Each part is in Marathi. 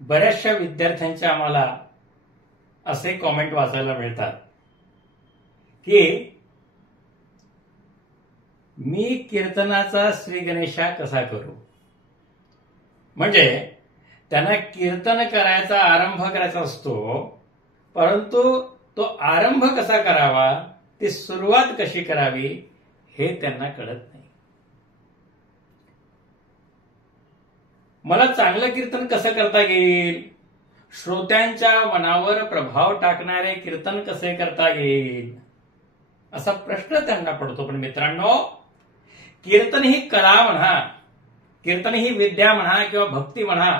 बऱ्याचशा विद्यार्थ्यांचे आम्हाला असे कॉमेंट वाचायला मिळतात की मी कीर्तनाचा श्री गणेशा कसा करू. म्हणजे त्यांना कीर्तन करायचा आरंभ करायचा असतो, परंतु तो आरंभ कसा करावा, ती सुरुवात कशी करावी हे त्यांना कळत नाही. मला चांगलं कीर्तन कसं करता येईल, श्रोत्यांच्या मनावर प्रभाव टाकणारे कीर्तन कसे करता येईल, असा प्रश्न त्यांना पडतो. पण मित्रांनो, कीर्तन ही कला म्हणा, कीर्तन ही विद्या म्हणा किंवा भक्ती म्हणा,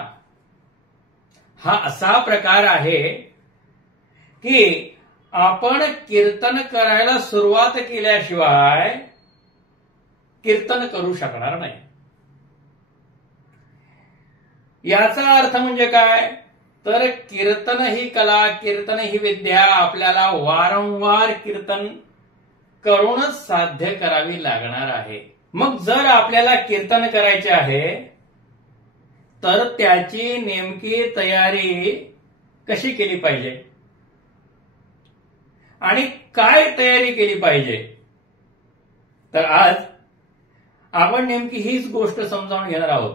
हा असा प्रकार आहे की आपण कीर्तन करायला सुरुवात केल्याशिवाय कीर्तन करू शकणार नाही. याचा अर्थ म्हणजे काय, तर कीर्तन ही कला, कीर्तन ही विद्या आपल्याला वारंवार कीर्तन करूनच साध्य करावी लागणार आहे. मग जर आपल्याला कीर्तन करायचे आहे तर त्याची नेमकी तयारी कशी केली पाहिजे आणि काय तयारी केली पाहिजे, तर आज आपण नेमकी हीच गोष्ट समजावून घेणार आहोत.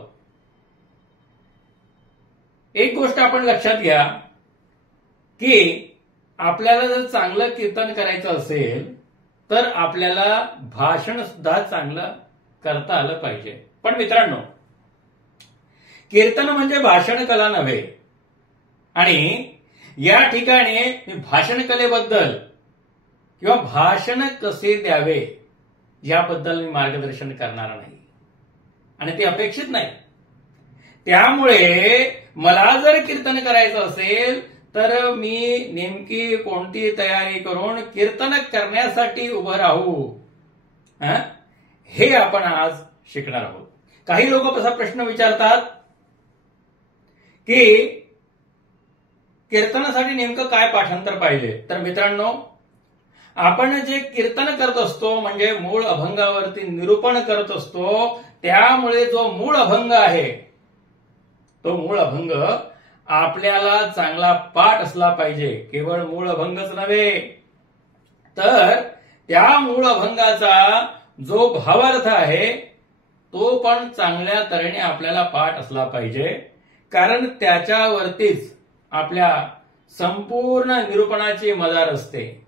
एक गोष्ट आपण लक्षात घ्या की आपल्याला जर चांगलं कीर्तन करायचं असेल तर आपल्याला भाषण सुद्धा चांगलं करता आलं पाहिजे. पण मित्रांनो, कीर्तन म्हणजे भाषण कला नव्हे. आणि या ठिकाणी मी भाषण कलेबद्दल किंवा भाषण कसे द्यावे याबद्दल मी मार्गदर्शन करणार नाही आणि ते अपेक्षित नाही. त्यामुळे मला जर कीर्तन करायचं असेल तर मी नेमकी कोणती तयारी करून कीर्तन करण्यासाठी उभं राहू, हे आपण आज शिकणार आहोत. काही लोक असा प्रश्न विचारतात की कीर्तनासाठी नेमकं काय पाठांतर पाहिजे. तर मित्रांनो, आपण जे कीर्तन करत असतो म्हणजे मूळ अभंगावरती निरूपण करत असतो, त्यामुळे जो मूळ अभंग आहे तो मूळ अभंग आपल्याला चांगला पाठ असला पाहिजे. केवळ मूळ अभंगच नव्हे तर त्या मूळ अभंगाचा जो भावार्थ आहे तो पण चांगल्या तऱ्हेने आपल्याला पाठ असला पाहिजे, कारण त्याच्यावरतीच आपल्या संपूर्ण निरूपणाची मदार असते.